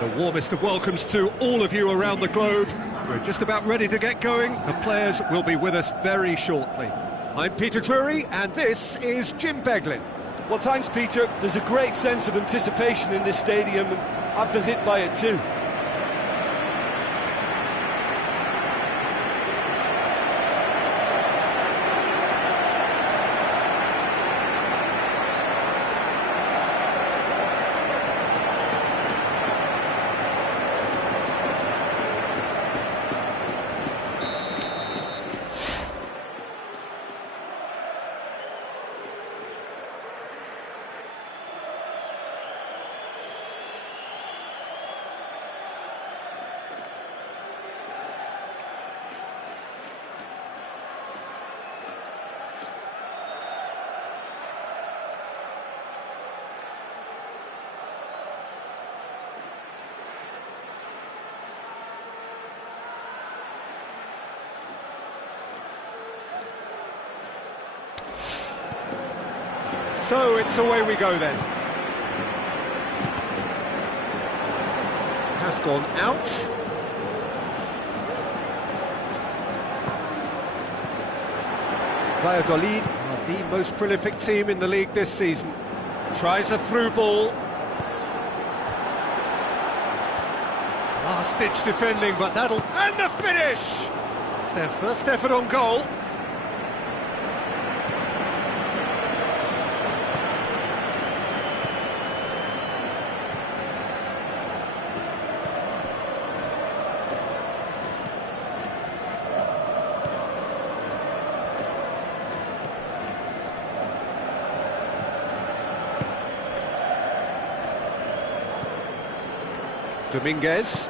The warmest of welcomes to all of you around the globe. We're just about ready to get going. The players will be with us very shortly. I'm Peter Drury, and this is Jim Beglin. Well, thanks, Peter. There's a great sense of anticipation in this stadium, and I've been hit by it too. So it's away we go then. Has gone out. Valladolid are the most prolific team in the league this season. Tries a through ball. Last-ditch defending, but that'll... And the finish! It's their first effort on goal. Dominguez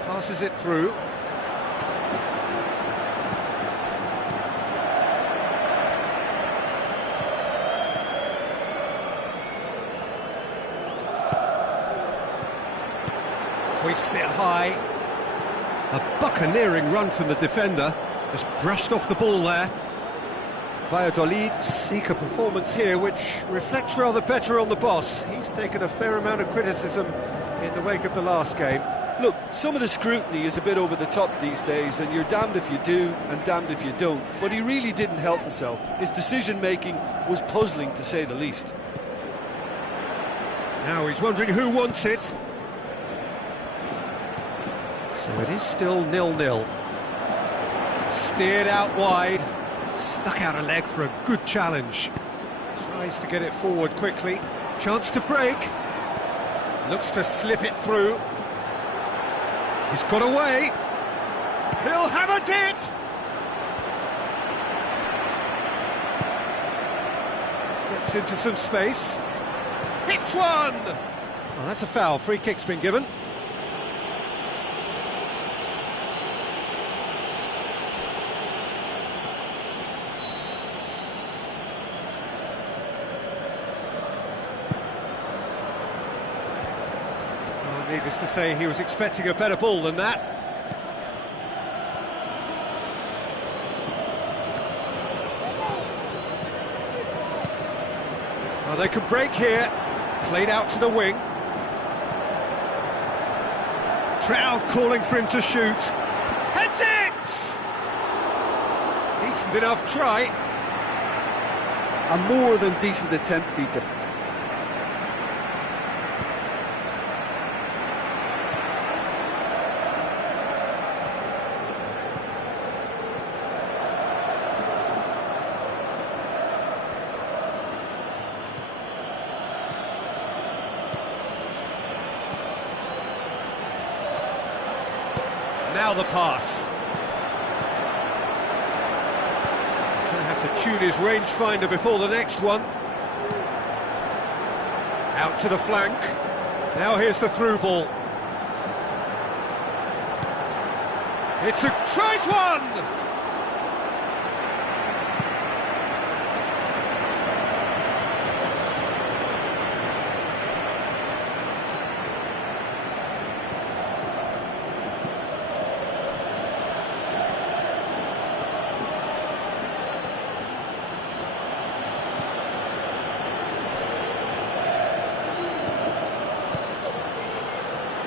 passes it through. Hoists it high. A buccaneering run from the defender. Just brushed off the ball there. Valladolid seek a performance here which reflects rather better on the boss. He's taken a fair amount of criticism in the wake of the last game. Look, some of the scrutiny is a bit over the top these days, and you're damned if you do and damned if you don't. But he really didn't help himself. His decision-making was puzzling, to say the least. Now he's wondering who wants it. So it is still 0-0. Steered out wide. Stuck out a leg for a good challenge. Tries to get it forward quickly. Chance to break. Looks to slip it through. He's got away. He'll have a dip. Gets into some space. Hits one. Well, that's a foul. Free kick's been given. Needless to say, he was expecting a better ball than that. Well, they can break here. Played out to the wing. Trout calling for him to shoot. Heads it! Decent enough try. A more than decent attempt, Peter. Now the pass. He's going to have to tune his rangefinder before the next one. Out to the flank. Now here's the through ball. It's a... tries one!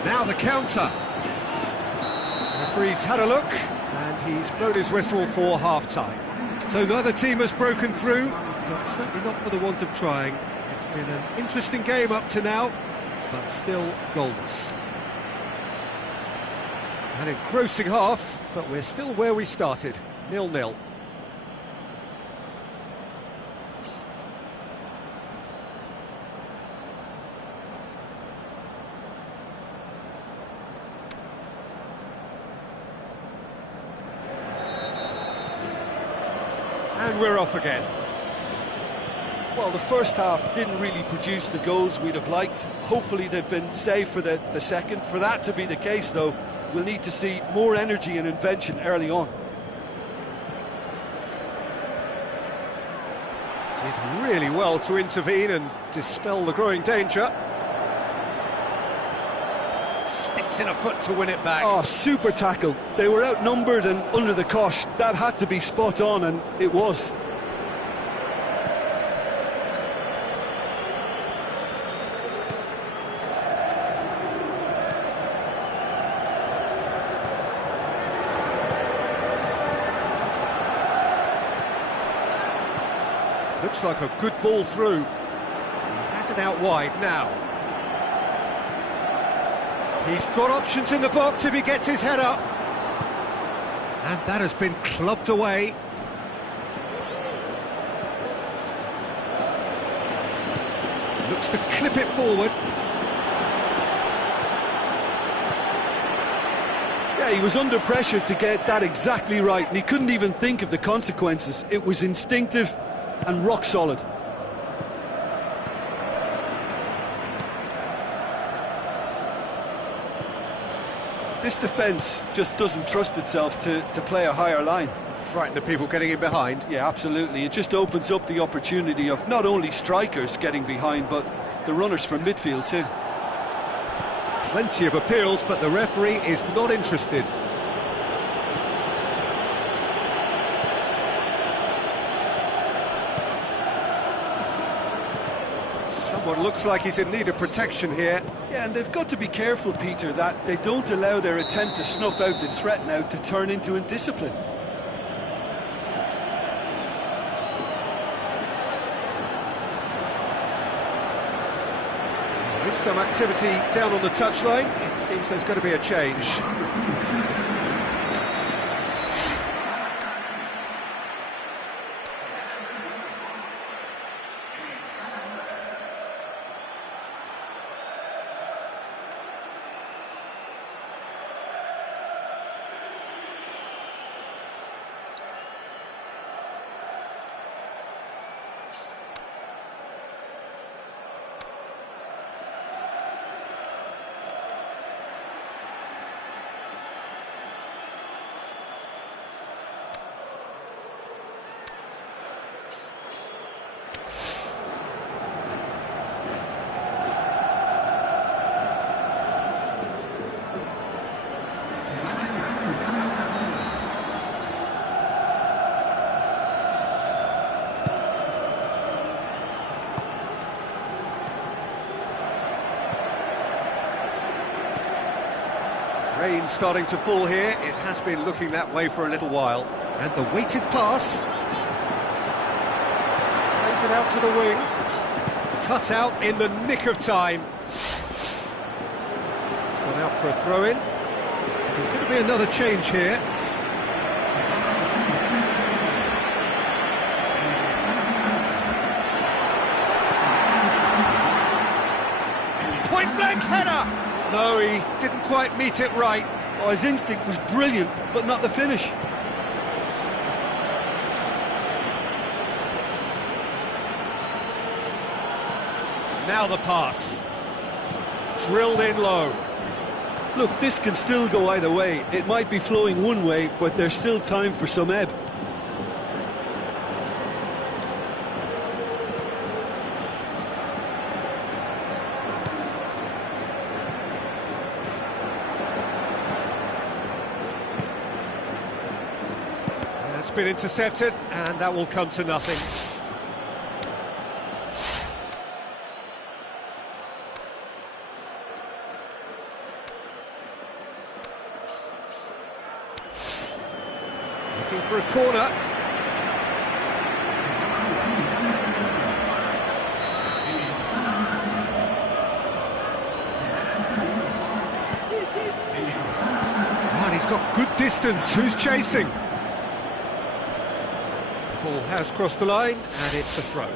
Now the counter. The referee's had a look, and he's blown his whistle for half-time. So neither team has broken through, but certainly not for the want of trying. It's been an interesting game up to now, but still goalless. An engrossing half, but we're still where we started, 0-0. And we're off again. Well, the first half didn't really produce the goals we'd have liked. Hopefully they've been saved for the second. For that to be the case, though, we'll need to see more energy and invention early on. Did really well to intervene and dispel the growing danger. Sticks in a foot to win it back. Oh, super tackle. They were outnumbered and under the cosh. That had to be spot on, and it was. Looks like a good ball through. He has it out wide now. He's got options in the box if he gets his head up. And that has been clubbed away. Looks to clip it forward. Yeah, he was under pressure to get that exactly right, and he couldn't even think of the consequences. It was instinctive and rock solid. This defence just doesn't trust itself to play a higher line. Frightened of people getting in behind. Yeah, absolutely. It just opens up the opportunity of not only strikers getting behind, but the runners from midfield too. Plenty of appeals, but the referee is not interested. Someone looks like he's in need of protection here. Yeah, and they've got to be careful, Peter, that they don't allow their attempt to snuff out the threat now to turn into indiscipline. There is some activity down on the touchline. It seems there's going to be a change. Rain starting to fall here. It has been looking that way for a little while. And the weighted pass. Plays it out to the wing. Cut out in the nick of time. It's gone out for a throw-in. There's going to be another change here. Point-blank header! No, he didn't quite meet it right. Oh, his instinct was brilliant, but not the finish. Now the pass. Drilled in low. Look, this can still go either way. It might be flowing one way, but there's still time for some ebb. It's been intercepted, and that will come to nothing. Looking for a corner. And he's got good distance. Who's chasing? The ball has crossed the line, and it's a throw.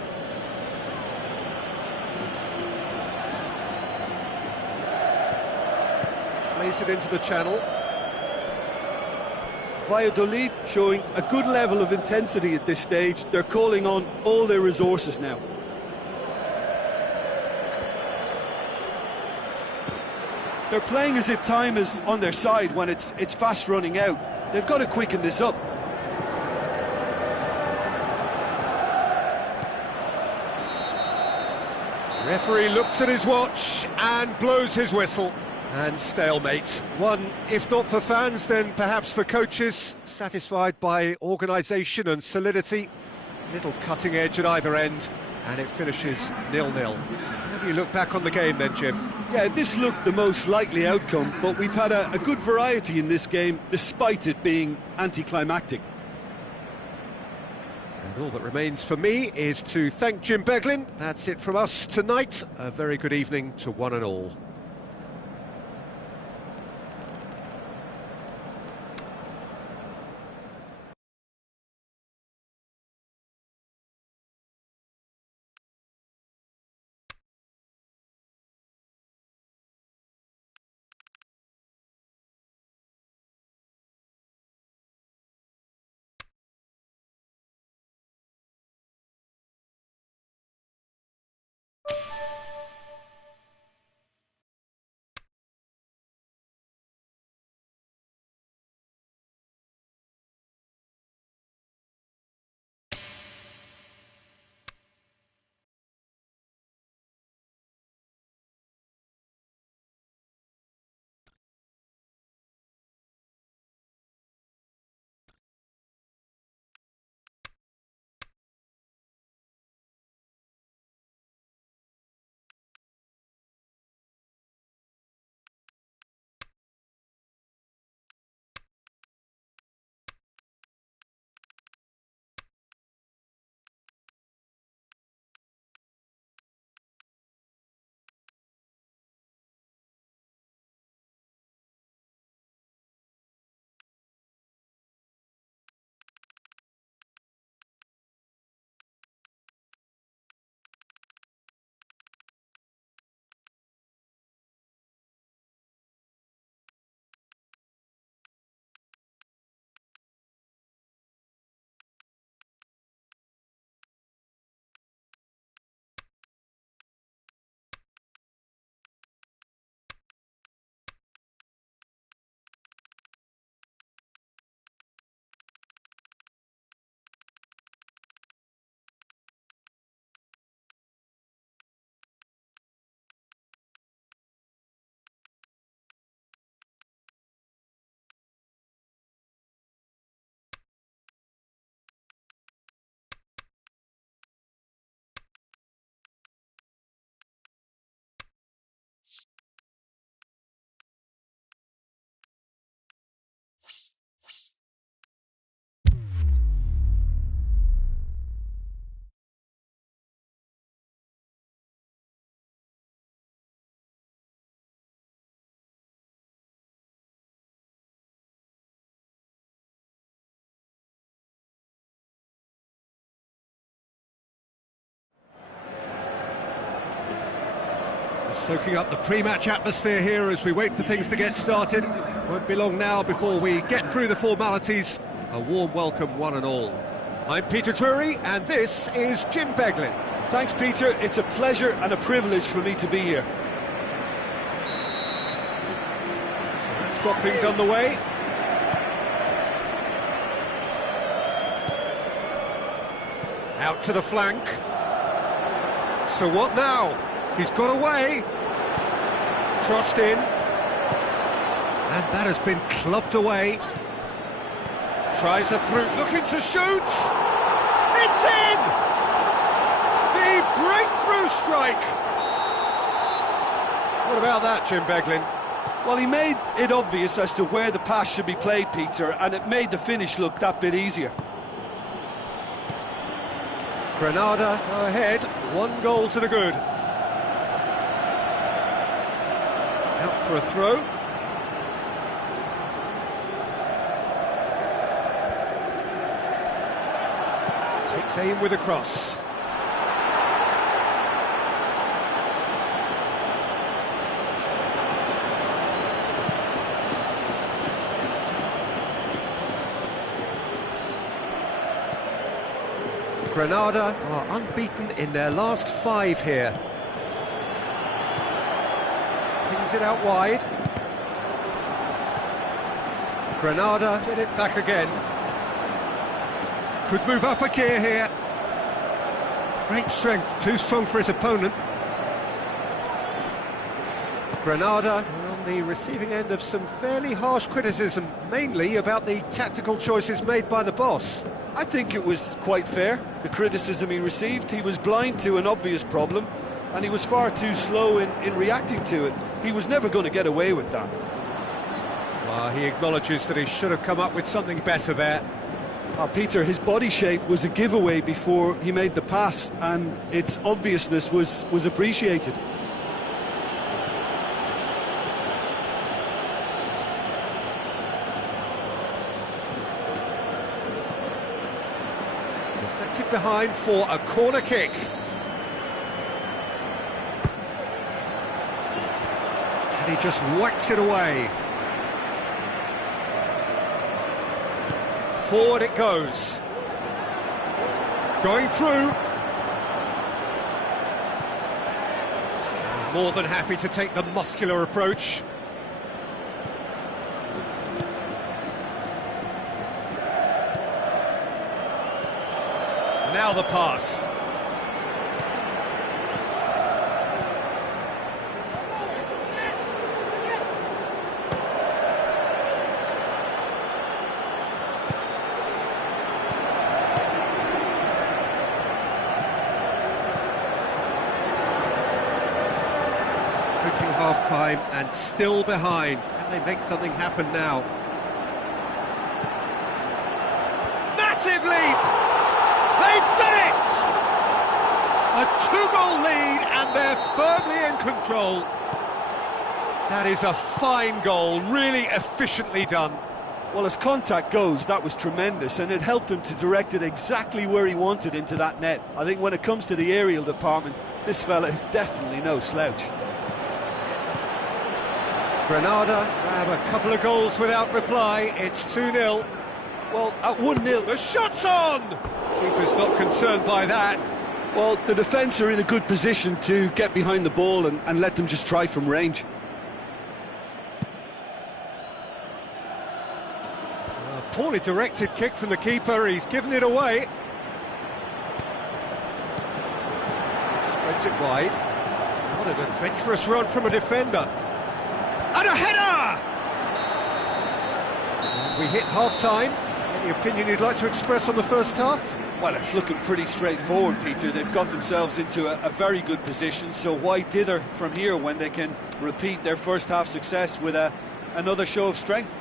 Plays it into the channel. Valladolid showing a good level of intensity at this stage. They're calling on all their resources now. They're playing as if time is on their side when it's fast running out. They've got to quicken this up. Referee looks at his watch and blows his whistle. And stalemate. One, if not for fans, then perhaps for coaches, satisfied by organisation and solidity. Little cutting edge at either end, and it finishes 0-0. How do you look back on the game then, Jim? Yeah, this looked the most likely outcome, but we've had a good variety in this game, despite it being anticlimactic. And all that remains for me is to thank Jim Beglin. That's it from us tonight. A very good evening to one and all. Soaking up the pre-match atmosphere here as we wait for things to get started. Won't be long now before we get through the formalities. A warm welcome, one and all. I'm Peter Drury, and this is Jim Beglin. Thanks, Peter. It's a pleasure and a privilege for me to be here. So let's got things underway. Out to the flank. So what now? He's got away. Crossed in. And that has been clubbed away. Tries a through, looking to shoot. It's in! The breakthrough strike. What about that, Jim Beglin? Well, he made it obvious as to where the pass should be played, Peter, and it made the finish look that bit easier. Granada go ahead, 1 goal to the good. Out for a throw. Takes aim with a cross. Granada are unbeaten in their last 5 here. Pings it out wide. Granada get it back again. Could move up a gear here. Great strength, too strong for his opponent. Granada are on the receiving end of some fairly harsh criticism, mainly about the tactical choices made by the boss. I think it was quite fair, the criticism he received. He was blind to an obvious problem, and he was far too slow in reacting to it. He was never going to get away with that. Well, he acknowledges that he should have come up with something better there. Peter, his body shape was a giveaway before he made the pass, and its obviousness was appreciated. Deflected behind for a corner kick. And he just whacks it away. Forward it goes. Going through. More than happy to take the muscular approach. Now the pass. Approaching half-time and still behind. Can they make something happen now? Massive leap! They've done it! A 2-goal lead and they're firmly in control. That is a fine goal, really efficiently done. Well, as contact goes, that was tremendous, and it helped him to direct it exactly where he wanted into that net. I think when it comes to the aerial department, this fella is definitely no slouch. Granada grab a couple of goals without reply. It's 2-0. Well, at 1-0... The shot's on! Keeper's not concerned by that. Well, the defence are in a good position to get behind the ball and let them just try from range. A poorly directed kick from the keeper, he's given it away. Spreads it wide. What an adventurous run from a defender. And a header! And we hit half-time. Any opinion you'd like to express on the first half? Well, it's looking pretty straightforward, Peter. They've got themselves into a very good position, so why dither from here when they can repeat their first half success with another show of strength?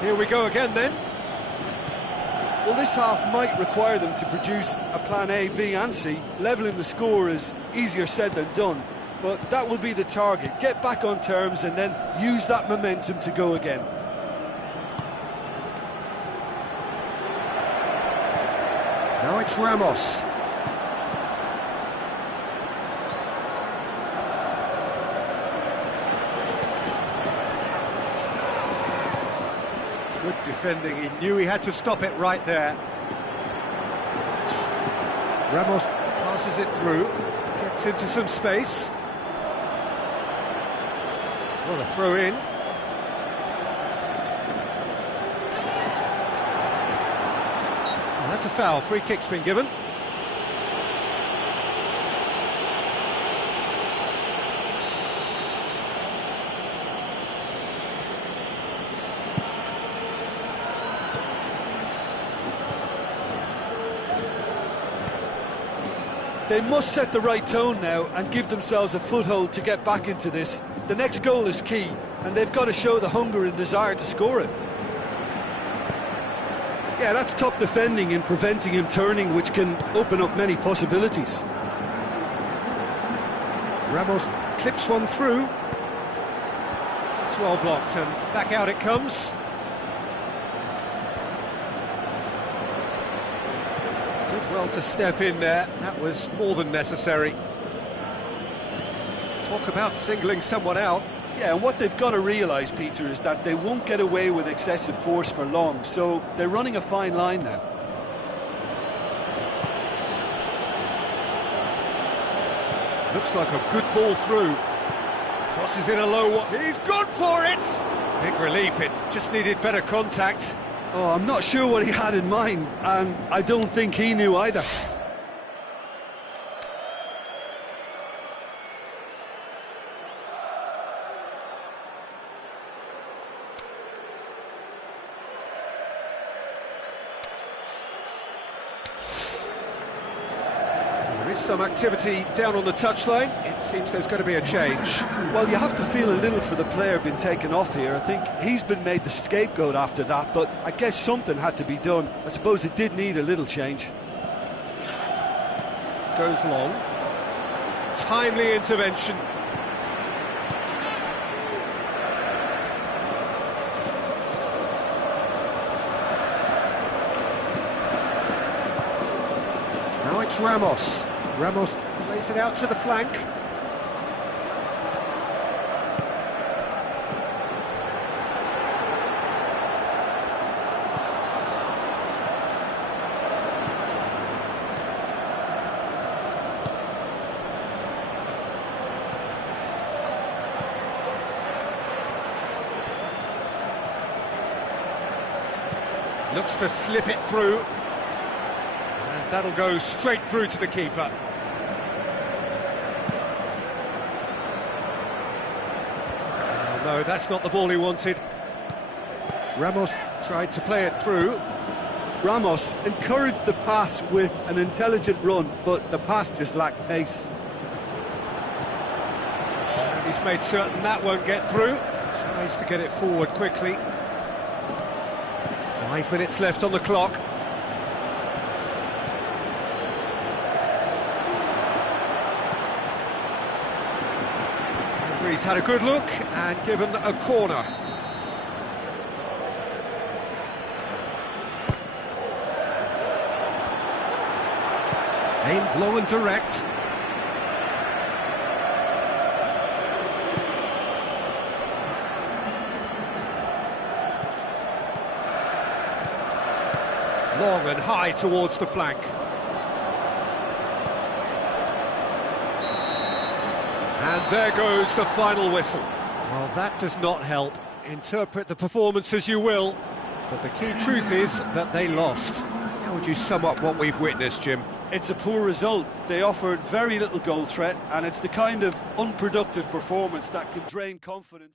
Here we go again then. Well, this half might require them to produce a plan A, B and C. Levelling the score is easier said than done, but that will be the target. Get back on terms and then use that momentum to go again. Now it's Ramos. Good defending, he knew he had to stop it right there. Ramos passes it through, gets into some space. What a throw in. Oh, that's a foul, free kick's been given. They must set the right tone now and give themselves a foothold to get back into this. The next goal is key, and they've got to show the hunger and desire to score it. Yeah, that's top defending and preventing him turning, which can open up many possibilities. Ramos clips one through. It's well blocked, and back out it comes. Did well to step in there, that was more than necessary. Talk about singling someone out. Yeah, and what they've got to realise, Peter, is that they won't get away with excessive force for long, so they're running a fine line now. Looks like a good ball through. Crosses in a low one. He's gone for it! Big relief, it just needed better contact. Oh, I'm not sure what he had in mind, and I don't think he knew either. There is some activity down on the touchline. It seems there's going to be a change. Well, you have to feel a little for the player being taken off here. I think he's been made the scapegoat after that, but I guess something had to be done. I suppose it did need a little change. Goes long. Timely intervention. Now it's Ramos. Ramos plays it out to the flank. Looks to slip it through. And that'll go straight through to the keeper. Oh, no, that's not the ball he wanted. Ramos tried to play it through. Ramos encouraged the pass with an intelligent run, but the pass just lacked pace. And he's made certain that won't get through. Tries to get it forward quickly. 5 minutes left on the clock. Referee's had a good look and given a corner. Aimed low and direct. Long and high towards the flank. And there goes the final whistle. Well, that does not help. Interpret the performance as you will, but the key truth is that they lost. How would you sum up what we've witnessed, Jim? It's a poor result. They offered very little goal threat, and it's the kind of unproductive performance that can drain confidence.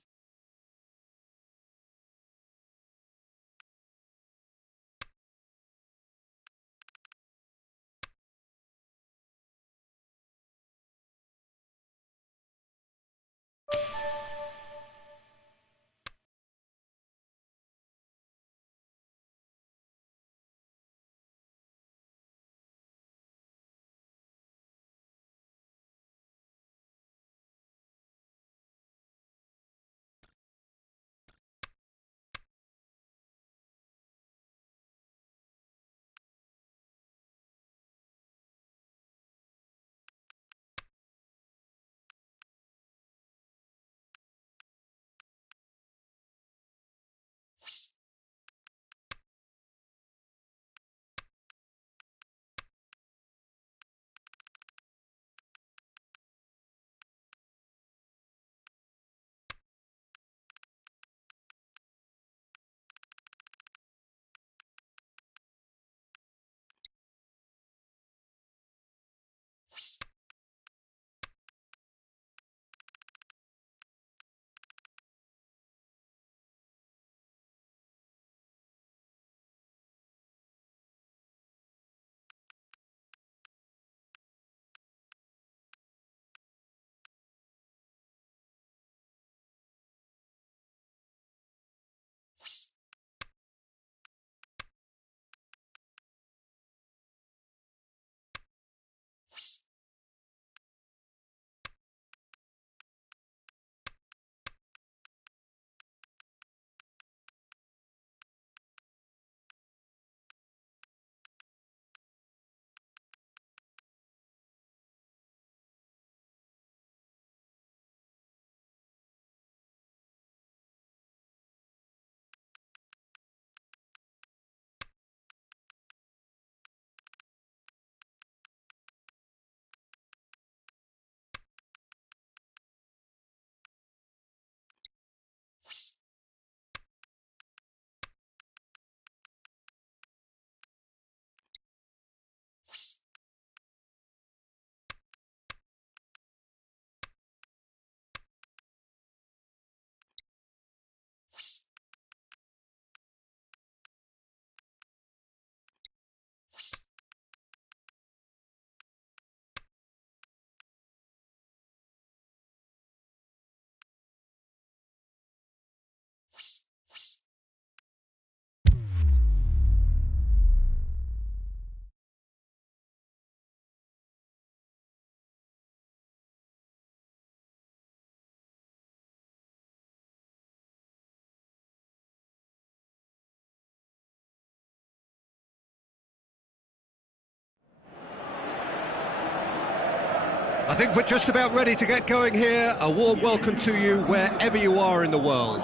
I think we're just about ready to get going here. A warm welcome to you wherever you are in the world.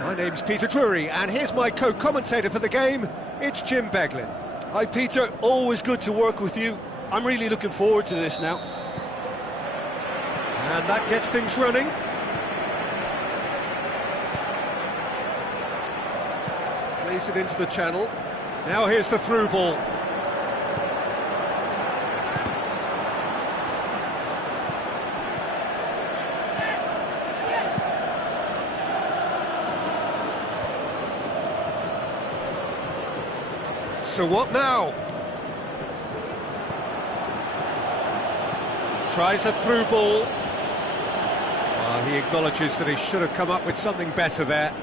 My name's Peter Drury, and here's my co-commentator for the game. It's Jim Beglin. Hi Peter, always good to work with you. I'm really looking forward to this now. And that gets things running. Plays it into the channel. Now here's the through ball. So what now? Tries a through ball. He acknowledges that he should have come up with something better there.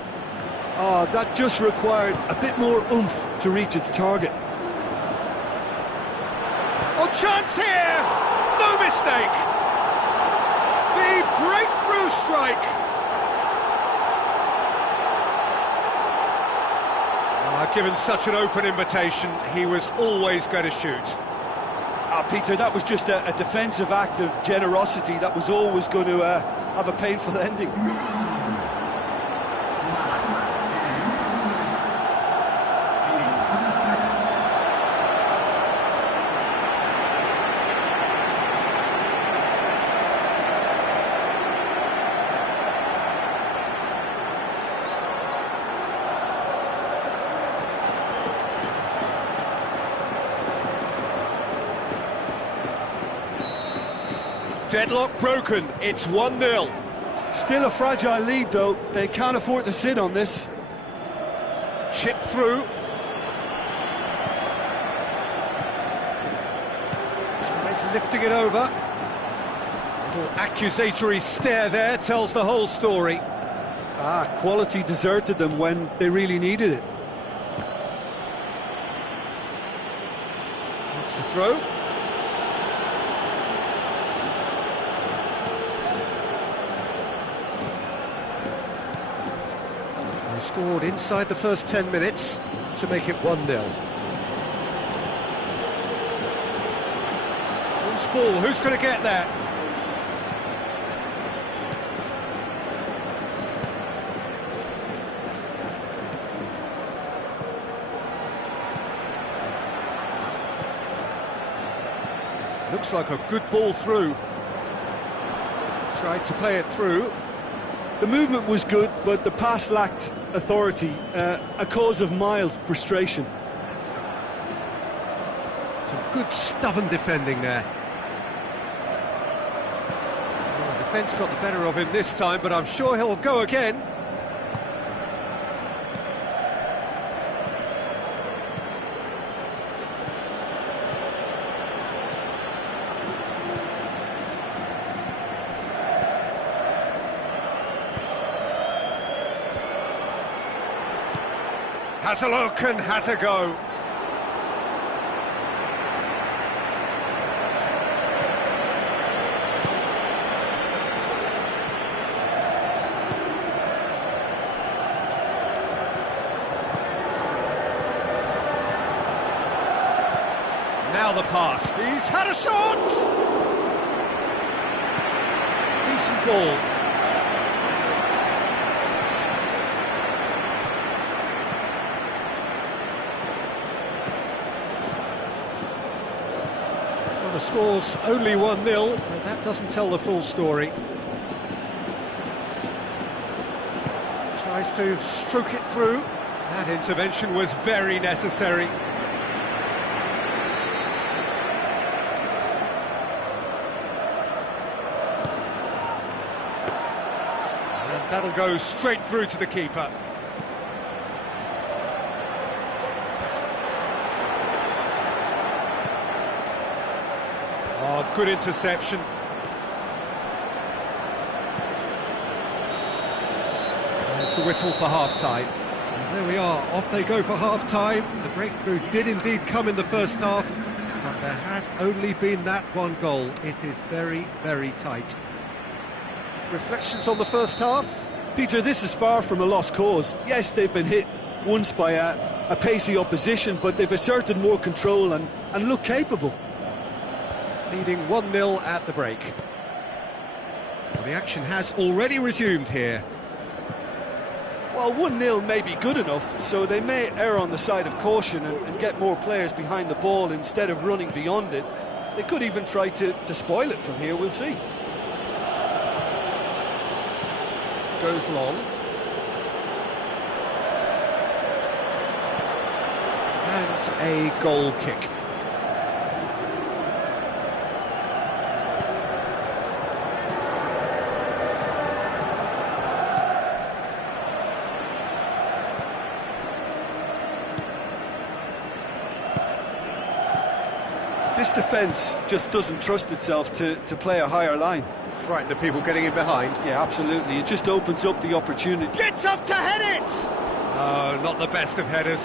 Oh, that just required a bit more oomph to reach its target. Oh, chance here! No mistake! The breakthrough strike! Given such an open invitation, he was always going to shoot. Peter, that was just a defensive act of generosity that was always going to have a painful ending. Deadlock broken, it's 1-0. Still a fragile lead though, they can't afford to sit on this. Chip through. Tries lifting it over. Little accusatory stare there tells the whole story. Quality deserted them when they really needed it. That's the throw. They scored inside the first 10 minutes to make it 1-0. Loose ball, who's going to get that? Looks like a good ball through. Tried to play it through. The movement was good, but the pass lacked authority, a cause of mild frustration. Some good stubborn defending there. Well, the defence got the better of him this time, but I'm sure he'll go again. Has a look and has a go. Now the pass. He's had a shot! Decent ball. The score's only 1-0, but that doesn't tell the full story. Tries to stroke it through. That intervention was very necessary. And that'll go straight through to the keeper. Oh, good interception. There's the whistle for half-time. And there we are, off they go for half-time. The breakthrough did indeed come in the first half, but there has only been that one goal. It is very, very tight. Reflections on the first half? Peter, this is far from a lost cause. Yes, they've been hit once by a pacey opposition, but they've asserted more control and look capable. Leading 1-0 at the break. The action has already resumed here. Well, 1-0 may be good enough, so they may err on the side of caution and get more players behind the ball instead of running beyond it. They could even try to spoil it from here, we'll see. Goes long. And a goal kick. This defence just doesn't trust itself to play a higher line. Frighten the people getting in behind. Yeah, absolutely. It just opens up the opportunity. Gets up to head it! Oh, not the best of headers.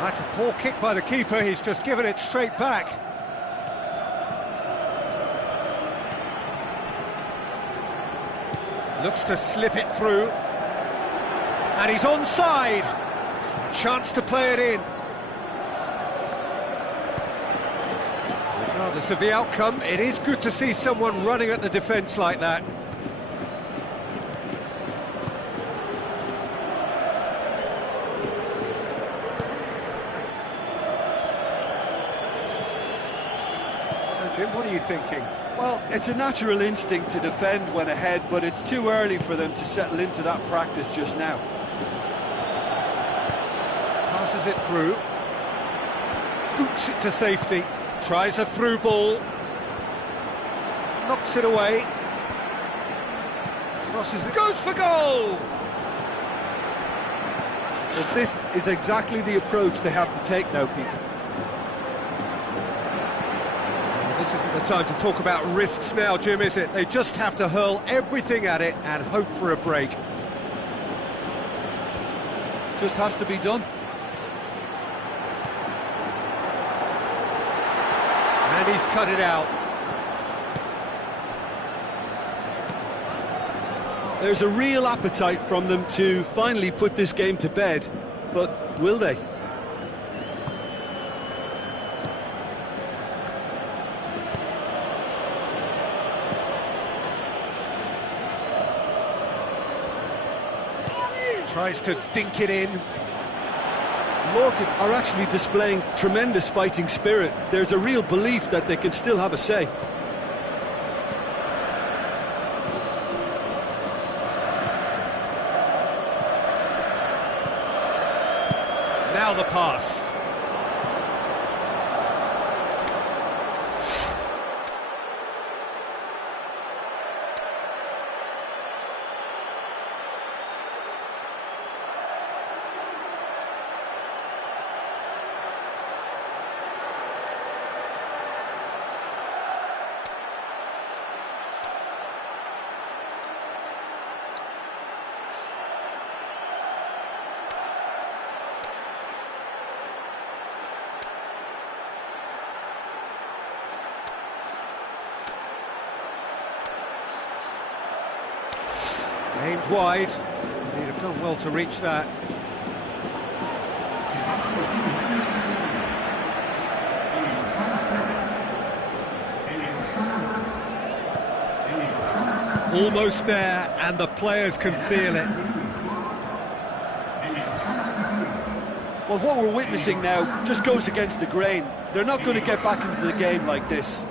That's a poor kick by the keeper, he's just given it straight back. Looks to slip it through. And he's onside. A chance to play it in. Regardless of the outcome, it is good to see someone running at the defence like that. Jim, what are you thinking? Well, it's a natural instinct to defend when ahead, but it's too early for them to settle into that practice just now. Passes it through. Boots it to safety. Tries a through ball. Knocks it away. Crosses it. Goes for goal! Well, this is exactly the approach they have to take now, Peter. This isn't the time to talk about risks now, Jim, is it? They just have to hurl everything at it and hope for a break. Just has to be done. And he's cut it out. There's a real appetite from them to finally put this game to bed, but will they? Tries to dink it in. Morecambe are actually displaying tremendous fighting spirit. There's a real belief that they can still have a say. Now the pass. Aimed wide, he'd have done well to reach that. Almost there, and the players can feel it. Well, what we're witnessing now just goes against the grain. They're not going to get back into the game like this.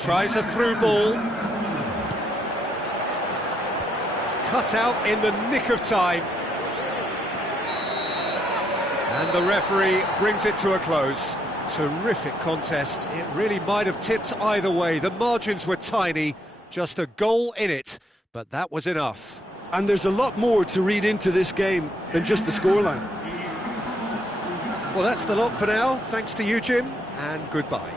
Tries a through ball. Cut out in the nick of time. And the referee brings it to a close. Terrific contest. It really might have tipped either way. The margins were tiny, just a goal in it, but that was enough. And there's a lot more to read into this game than just the scoreline. Well, that's the lot for now. Thanks to you, Jim, and goodbye.